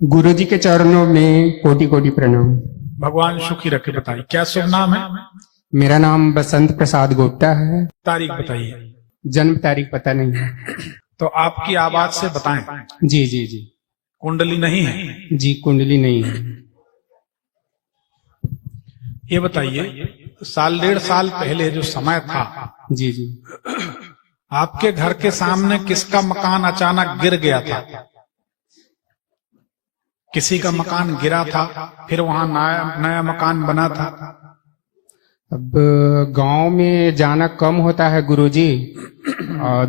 गुरु जी के चरणों में कोटि कोटि प्रणाम। भगवान सुखी रखे। बताइए क्या शुभ नाम है? मेरा नाम बसंत प्रसाद गुप्ता है। तारीख बताइए। जन्म तारीख पता नहीं है। तो आपकी आवाज से बताएं। जी जी जी। कुंडली नहीं है? जी कुंडली नहीं है। ये बताइए, साल डेढ़ साल पहले जो समय था, जी जी। आपके घर के सामने किसका मकान अचानक गिर गया था? किसी का मकान गिरा था, फिर वहां नया मकान बना था। अब गांव में जाना कम होता है गुरुजी।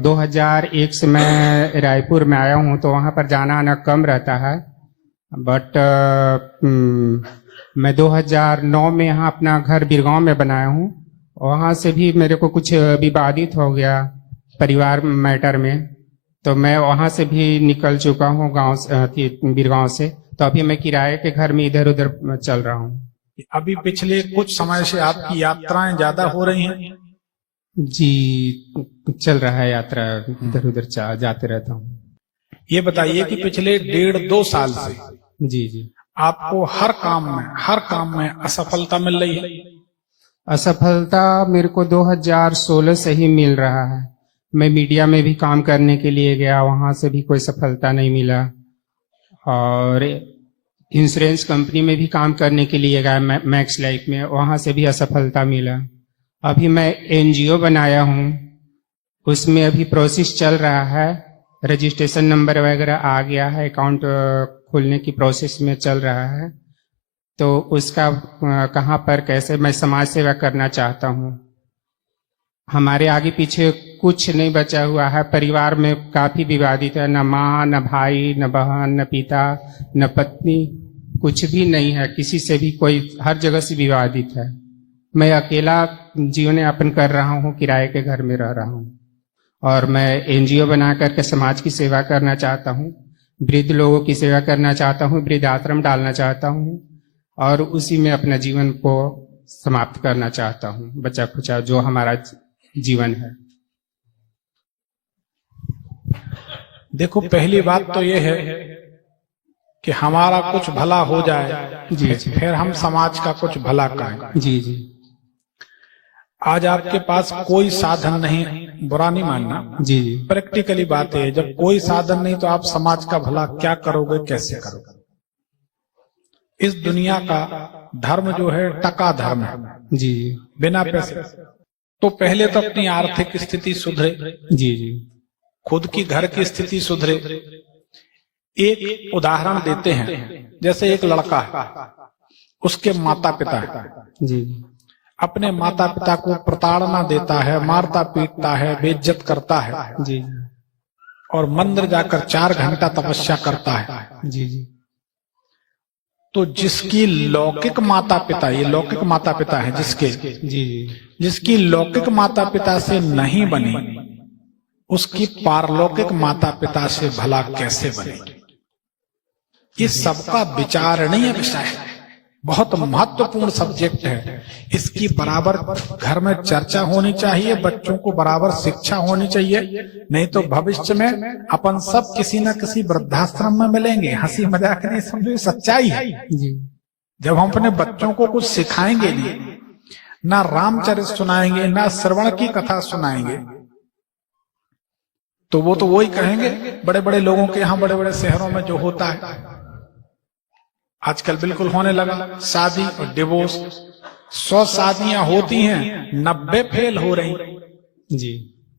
2001 से मैं रायपुर में आया हूं, तो वहां पर जाना आना कम रहता है। बट मैं 2009 में यहाँ अपना घर बिरगांव में बनाया हूँ। वहाँ से भी मेरे को कुछ विवादित हो गया परिवार मैटर में, तो मैं वहाँ से भी निकल चुका हूँ गांव से, बिरगांव से। तो अभी मैं किराए के घर में इधर उधर चल रहा हूँ। अभी पिछले कुछ समय से आपकी यात्राएं ज्यादा हो रही हैं? जी चल रहा है यात्रा, इधर उधर जाते रहता हूँ। ये बताइए कि पिछले 1.5-2 साल से जी जी आपको हर काम में असफलता मिल रही है? असफलता मेरे को 2016 से ही मिल रहा है। मैं मीडिया में भी काम करने के लिए गया, वहां से भी कोई सफलता नहीं मिला। और इंश्योरेंस कंपनी में भी काम करने के लिए गया, मैक्स लाइफ में, वहां से भी असफलता मिला। अभी मैं एनजीओ बनाया हूँ, उसमें अभी प्रोसेस चल रहा है, रजिस्ट्रेशन नंबर वगैरह आ गया है, अकाउंट खोलने की प्रोसेस में चल रहा है। तो उसका कहाँ पर कैसे मैं समाज सेवा करना चाहता हूँ। हमारे आगे पीछे कुछ नहीं बचा हुआ है, परिवार में काफी विवादित है, न माँ न भाई न बहन न पिता न पत्नी, कुछ भी नहीं है, किसी से भी कोई, हर जगह से विवादित है। मैं अकेला जीवन यापन कर रहा हूँ, किराए के घर में रह रहा हूँ। और मैं एनजीओ बना करके समाज की सेवा करना चाहता हूँ, वृद्ध लोगों की सेवा करना चाहता हूँ, वृद्ध आश्रम डालना चाहता हूँ, और उसी में अपना जीवन को समाप्त करना चाहता हूँ, बचा खुचा जो हमारा जीवन है। देखो, पहली बात तो ये है कि हमारा कुछ भला हो जाए, जी जी। फिर हम समाज का कुछ भला करें। जी जी। आज आपके पास कोई साधन नहीं, बुरा नहीं मानना, जी जी। प्रैक्टिकली बात है, जब कोई साधन नहीं तो आप समाज का भला क्या करोगे, कैसे करोगे? इस दुनिया का धर्म जो है टका धर्म है। जी बिना पैसे। तो पहले तो अपनी आर्थिक स्थिति सुधरे। जी जी। खुद की घर की स्थिति सुधरे। एक उदाहरण देते हैं, जैसे एक लड़का है, उसके माता पिता है, जी अपने माता पिता को प्रताड़ना देता है, मारता पीटता है, बेइज्जत करता है, जी। और मंदिर जाकर 4 घंटा तपस्या करता है। जी जी। तो जिसकी लौकिक माता पिता, ये लौकिक माता पिता है जिसके, जी जिसकी लौकिक माता पिता से नहीं बनी, उसकी पारलौकिक माता पिता से भला कैसे बनेगी? ये सबका विचारणीय विषय है, बहुत महत्वपूर्ण सब्जेक्ट है। इसकी बराबर घर में चर्चा होनी चाहिए, बच्चों को बराबर शिक्षा होनी चाहिए, नहीं तो भविष्य में अपन सब किसी न किसी वृद्धाश्रम में मिलेंगे। हंसी मजाक नहीं समझो, सच्चाई है। जब हम अपने बच्चों को कुछ सिखाएंगे नहीं, ना रामचरित सुनाएंगे, ना श्रवण की कथा सुनाएंगे, तो वो तो वही कहेंगे बड़े बड़े लोगों के यहाँ, बड़े बड़े शहरों में जो होता है आजकल बिल्कुल होने लगा, शादी और डिवोर्स। 100 शादियां होती हैं, 90 फेल हो रही। जी।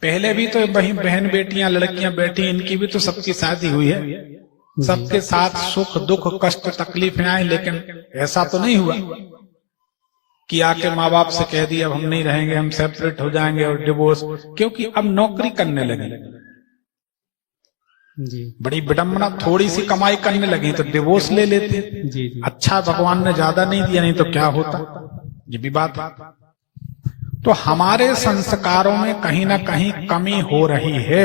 पहले भी तो बहन बेटियां लड़कियां बैठी, इनकी भी तो सबकी शादी हुई है, सबके साथ सुख दुख कष्ट तकलीफें आई, लेकिन ऐसा तो नहीं हुआ कि आके माँ बाप से कह दिया अब हम नहीं रहेंगे, हम सेपरेट हो जाएंगे और डिवोर्स। क्योंकि अब नौकरी करने लगे, जी। बड़ी विडंबना, थोड़ी सी कमाई करने लगी तो डिवोर्स ले लेते। जी जी। अच्छा भगवान ने ज्यादा नहीं दिया, नहीं तो क्या होता, ये भी बात है। तो हमारे संस्कारों में कहीं ना कहीं कमी हो रही है।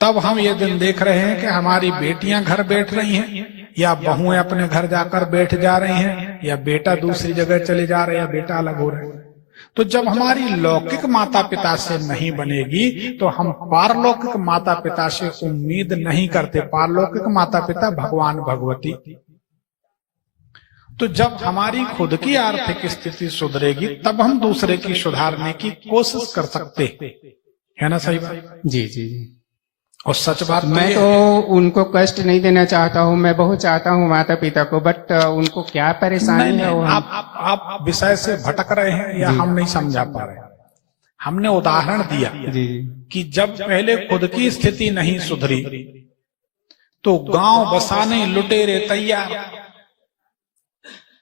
तब हम ये दिन देख रहे हैं कि हमारी बेटियां घर बैठ रही हैं, या बहुएं अपने घर जाकर बैठ जा रही हैं, या बेटा दूसरी जगह चले जा रहे हैं, या बेटा अलग हो रहे हैं। तो जब हमारी लौकिक माता पिता से नहीं बनेगी तो हम पारलौकिक माता पिता से उम्मीद नहीं करते। पारलौकिक माता पिता भगवान भगवती। तो जब हमारी खुद की आर्थिक स्थिति सुधरेगी तब हम दूसरे की सुधारने की कोशिश कर सकते है ना? सही बात। जी जी जी। और सच बात मैं तो उनको कष्ट नहीं देना चाहता हूँ, मैं बहुत चाहता हूँ माता पिता को, बट उनको क्या परेशानी नहीं, है वो आप विषय से भटक रहे हैं या हम नहीं समझा पा रहे हैं। हमने उदाहरण दिया जी कि जब पहले खुद की स्थिति नहीं सुधरी तो गांव बसाने लुटेरे तैयार,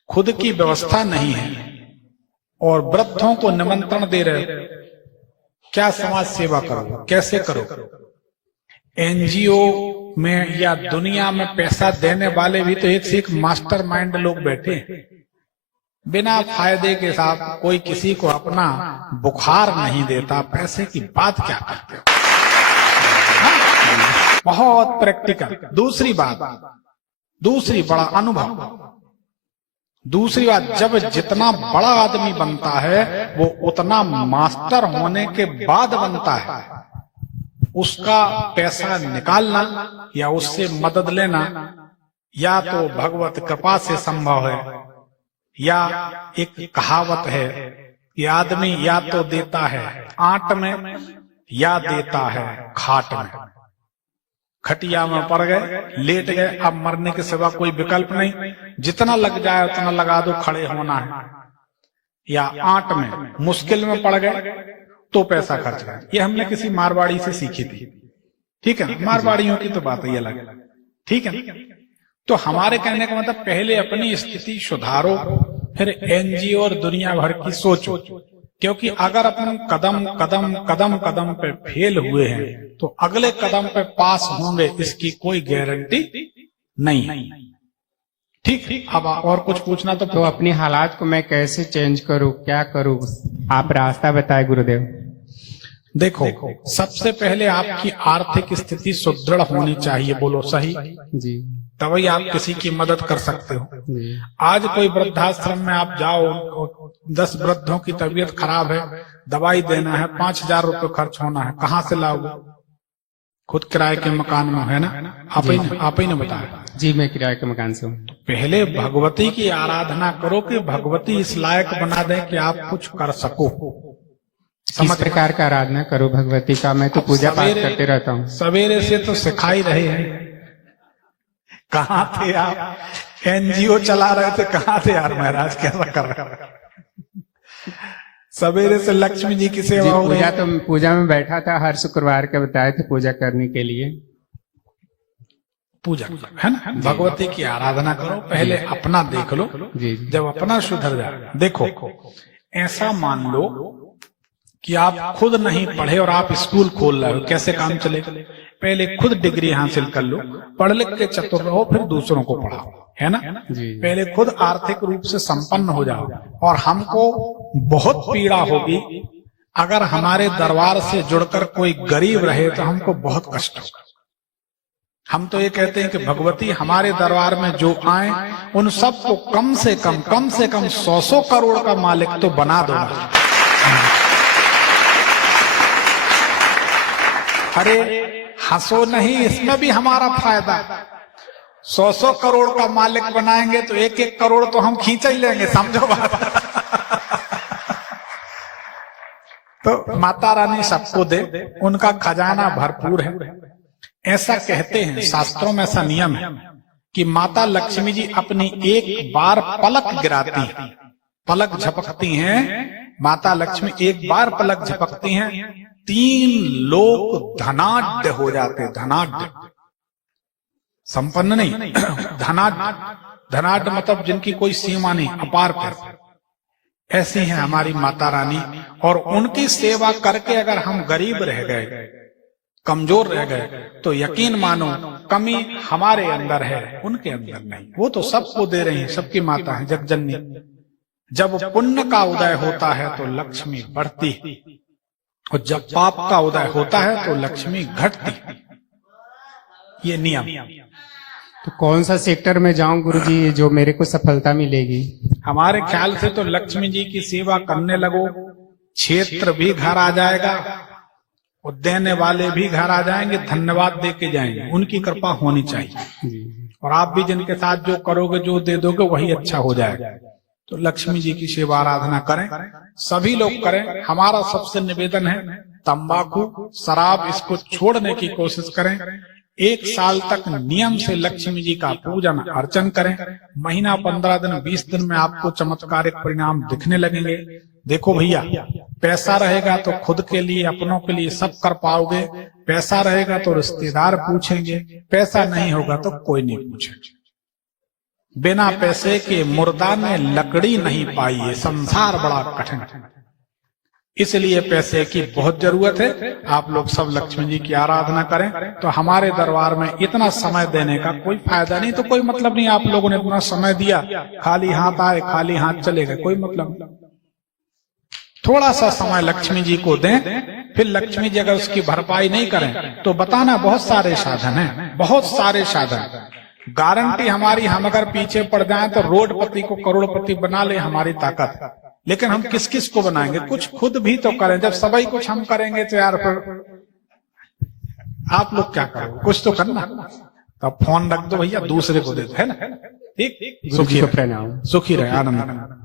खुद की व्यवस्था नहीं है और वृद्धों को निमंत्रण दे रहे, क्या समाज सेवा करो, कैसे करो? एनजीओ में या दुनिया में पैसा देने वाले भी तो एक से एक मास्टरमाइंड लोग बैठे हैं। बिना फायदे के साथ कोई किसी को अपना बुखार नहीं देता, पैसे की बात क्या करते हो? बहुत प्रैक्टिकल। दूसरी बड़ा अनुभव। दूसरी बात, जब जितना बड़ा आदमी बनता है वो उतना मास्टर होने के बाद बनता है। उसका पैसा निकालना या उससे मदद लेना या तो भगवत कृपा से संभव है, या एक कहावत है कि आदमी या तो देता है आंट में या देता है खाट में। खटिया में पड़ गए, लेट गए, अब मरने के सिवा कोई विकल्प नहीं, जितना लग जाए उतना लगा दो, खड़े होना है। या आंट में मुश्किल में पड़ गए तो पैसा खर्च गया। ये हमने किसी मारवाड़ी से सीखी थी, ठीक है? मारवाड़ियों की तो बात ही अलग है, ठीक है? तो हमारे कहने का मतलब पहले अपनी स्थिति सुधारो, फिर एनजीओ और दुनिया भर की सोचो। क्योंकि अगर अपन कदम पे फेल हुए हैं तो अगले कदम पे पास होंगे, इसकी कोई गारंटी नहीं है। ठीक। अब और कुछ पूछना तो अपनी हालात को मैं कैसे चेंज करूं, क्या करूं? आप रास्ता बताए गुरुदेव। देखो, सबसे पहले आपकी आर्थिक स्थिति सुदृढ़ होनी चाहिए। बोलो सही जी। तभी आप किसी की मदद कर सकते हो। आज कोई वृद्धाश्रम में आप जाओ, 10 वृद्धों की तबीयत खराब है, दवाई देना है, 5,000 रुपए खर्च होना है, कहाँ से लाओगे? खुद किराए के मकान में है ना? आप ही ने बताया। जी, मैं किराए के मकान से हूँ। पहले भगवती की आराधना करो कि भगवती इस लायक बना दे कि आप कुछ कर सको। किस प्रकार का आराधना करो भगवती का? मैं तो पूजा पाठ करते रहता हूँ। सवेरे से तो सिखाई रहे हैं। कहाँ थे आप? एनजीओ चला रहे थे, कहाँ थे यार महाराज? कैसा कर रहे? सवेरे से लक्ष्मी जी की सेवा हो रही। पूजा में बैठा था, हर शुक्रवार के बताए थे पूजा करने के लिए। पूजा है ना, भगवती की आराधना करो। पहले अपना देख लो, जब अपना सुधर जाए। देखो, ऐसा मान लो कि आप खुद नहीं पढ़े और आप स्कूल खोल रहे हो, कैसे काम चलेगा? पहले खुद डिग्री हासिल कर लो, पढ़ लिख के चतुर रहो, फिर दूसरों को पढ़ाओ, है ना? पहले खुद आर्थिक रूप से संपन्न हो जाओ। और हमको बहुत पीड़ा होगी अगर हमारे दरबार से जुड़कर कोई गरीब रहे, तो हमको बहुत कष्ट होगा। हम तो ये कहते हैं कि भगवती हमारे दरबार में जो आए उन सबको कम से कम 100 करोड़ का मालिक तो बना दो। अरे हंसो नहीं, इसमें भी हमारा फायदा। 100 करोड़ का मालिक बनाएंगे तो 1-1 करोड़ तो हम खींच ही लेंगे, समझो बात। तो माता रानी सबको दे, उनका खजाना भरपूर है। ऐसा कहते हैं शास्त्रों में, ऐसा नियम है कि माता लक्ष्मी जी अपनी एक बार पलक गिराती हैं, पलक झपकती हैं। माता लक्ष्मी एक बार पलक झपकती हैं, 3 लोग धनाढ्य हो जाते। धनाढ्य, संपन्न नहीं, धनाढ्य मतलब जिनकी कोई सीमा नहीं, अपार पैसे। ऐसी है हमारी माता रानी। और उनकी सेवा करके अगर हम गरीब रह गए, कमजोर रह गए, तो यकीन मानो कमी हमारे अंदर है, उनके अंदर नहीं। वो तो सबको दे रही है, सबकी माता है, जगजननी। जब पुण्य का उदय होता है तो लक्ष्मी बढ़ती, और जब पाप का उदय होता है तो लक्ष्मी घटती। ये नियम। तो कौन सा सेक्टर में जाऊं गुरुजी जो मेरे को सफलता मिलेगी? हमारे ख्याल से तो लक्ष्मी जी की सेवा करने लगो, क्षेत्र भी घर आ जाएगा, और देने वाले भी घर आ जाएंगे, धन्यवाद दे के जाएंगे। उनकी कृपा होनी चाहिए। जी और आप भी जिनके साथ जो करोगे, जो दे दोगे, वही अच्छा हो जाएगा। तो लक्ष्मी जी की सेवा आराधना करें, सभी लोग करें। हमारा सबसे निवेदन है, तंबाकू, शराब, इसको छोड़ने की कोशिश करें। 1 साल तक नियम से लक्ष्मी जी का पूजन अर्चन करें। महीना, 15 दिन, 20 दिन में आपको चमत्कारिक परिणाम दिखने लगेंगे। देखो भैया, पैसा रहेगा तो खुद के लिए, अपनों के लिए सब कर पाओगे। पैसा रहेगा तो रिश्तेदार पूछेंगे, पैसा नहीं होगा तो कोई नहीं पूछेगा। बिना पैसे के मुर्दा ने लकड़ी नहीं पाई है। संसार बड़ा कठिन है, इसलिए पैसे की बहुत जरूरत है। आप लोग सब लक्ष्मी जी की आराधना करें। तो हमारे दरबार में इतना समय देने का कोई फायदा नहीं, तो कोई मतलब नहीं। आप लोगों ने इतना समय दिया, खाली हाथ आए, खाली हाथ चले गए, कोई मतलब नहीं। थोड़ा सा समय लक्ष्मी जी को दें, फिर लक्ष्मी जी अगर उसकी भरपाई नहीं करें तो बताना, बहुत सारे साधन हैं, बहुत सारे साधन। गारंटी हमारी, हम अगर पीछे पड़ जाएं तो रोडपति को करोड़पति बना ले, हमारी ताकत। लेकिन हम किस किस को बनाएंगे? कुछ खुद भी तो करें। जब सभी कुछ हम करेंगे तो यार फिर आप लोग क्या करोगे? कुछ तो करना। तो फोन रख दो भैया, दूसरे को दे दो, है ना? ठीक, गुरु जी सुखी को रहे, प्रणाम। सुखी रहे, आनंद।